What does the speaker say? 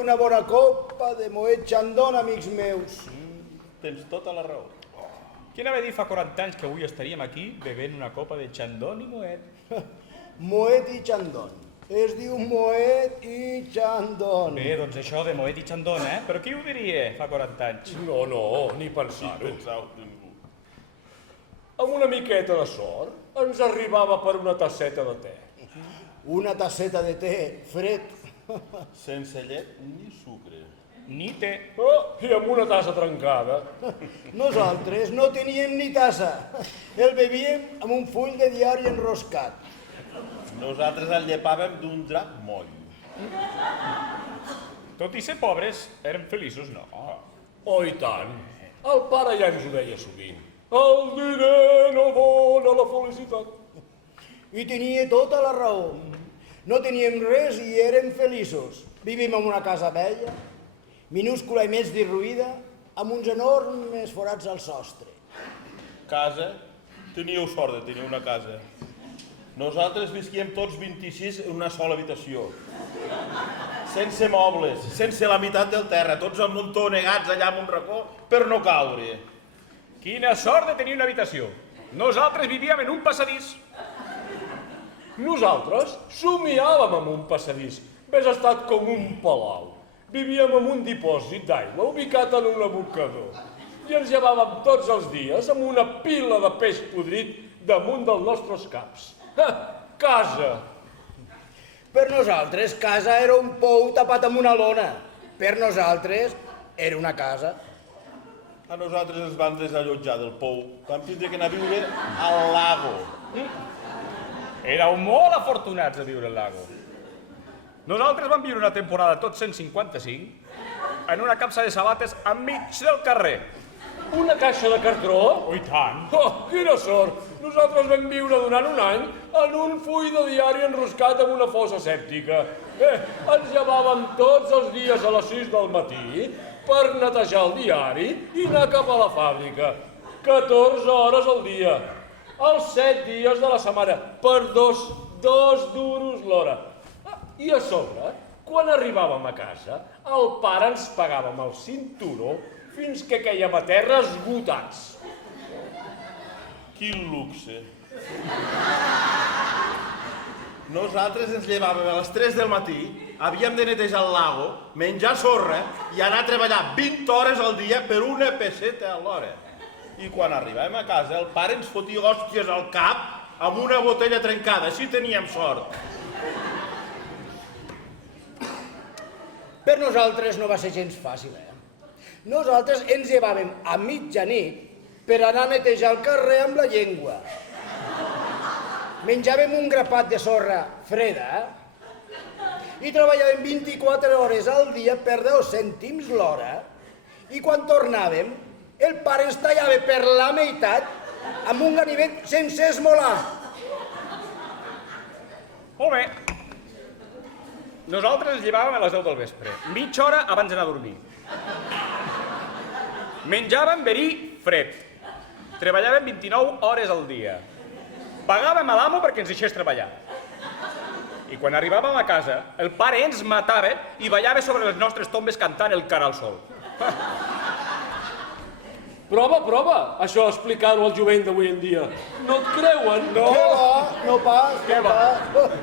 que una bona copa de Moet Chandon, amics meus. Tens tota la raó. Qui anava a dir fa 40 anys que avui estaríem aquí bevent una copa de Chandon i Moet? Moet i Chandon. Es diu Moet i Chandon. Bé, doncs això de Moet i Chandon, eh? Però qui ho diria fa 40 anys? No, ni pensar-ho. Pensau ningú. Amb una miqueta de sort ens arribava per una tasseta de te. Una tasseta de te fred. Sense llet ni sucre. Ni té. Oh, i amb una tassa trencada. Nosaltres no teníem ni tassa. El bevíem amb un full de diari enroscat. Nosaltres el llepàvem d'un drap moll. Tot i ser pobres, érem feliços, no? Oh, i tant. El pare ja ens ho deia sovint. El diner no dona la felicitat. I tenia tota la raó. No teníem res i érem feliços. Vivim en una casa vella, minúscula i més derruïda, amb uns enormes forats al sostre. Casa? Teníeu sort de tenir una casa. Nosaltres visquíem tots 26 en una sola habitació. Sense mobles, sense la meitat del terra, tots amuntonegats allà en un racó per no caure. Quina sort de tenir una habitació. Nosaltres vivíem en un passadís. Nosaltres somiàvem amb un passadís. Vés estat com un palau. Vivíem en un dipòsit d'aigua ubicat en un abocador. I ens llevàvem tots els dies amb una pila de peix podrit damunt dels nostres caps. Casa! Per nosaltres, casa era un pou tapat amb una lona. Per nosaltres, era una casa. A nosaltres ens van desallotjar del pou. Vam tindre que anar a viure al lago. Éreu molt afortunats a viure al lago. Nosaltres vam viure una temporada tots 155 en una capsa de sabates enmig del carrer. Una caixa de cartró? Oh, i tant! Oh, quina sort! Nosaltres vam viure durant un any en un full de diari enroscat en una fossa sèptica. Ens llevàvem tots els dies a les 6 del matí per netejar el diari i anar cap a la fàbrica. 14 hores al dia, els 7 dies de la setmana, per dos duros l'hora. I a sobre, quan arribàvem a casa, el pare ens pagava amb el cinturó fins que quèiem a terra esgotats. Quin luxe. Nosaltres ens llevàvem a les 3 del matí, havíem de netejar el lago, menjar sorra i anar a treballar 20 hores al dia per una peseta a l'hora. I quan arribàvem a casa, el pare ens fotia hòsties al cap amb una botella trencada, així teníem sort. Per nosaltres no va ser gens fàcil, Nosaltres ens llevàvem a mitjanit per anar a netejar el carrer amb la llengua. Menjàvem un grapat de sorra freda i treballàvem 24 hores al dia per 10 cèntims l'hora. I quan tornàvem, el pare ens tallava per la meitat amb un ganivet sense esmolar. Molt bé. Nosaltres ens llevàvem a les 10 del vespre, mitja hora abans d'anar a dormir. Menjàvem verí fred. Treballàvem 29 hores al dia. Pagàvem a l'amo perquè ens deixés treballar. I quan arribàvem a casa, el pare ens matava i ballava sobre les nostres tombes cantant el cara al sol. Prova, això explicar-ho al jovent d'avui en dia. No et creuen? No, no pas, Què va? no pas.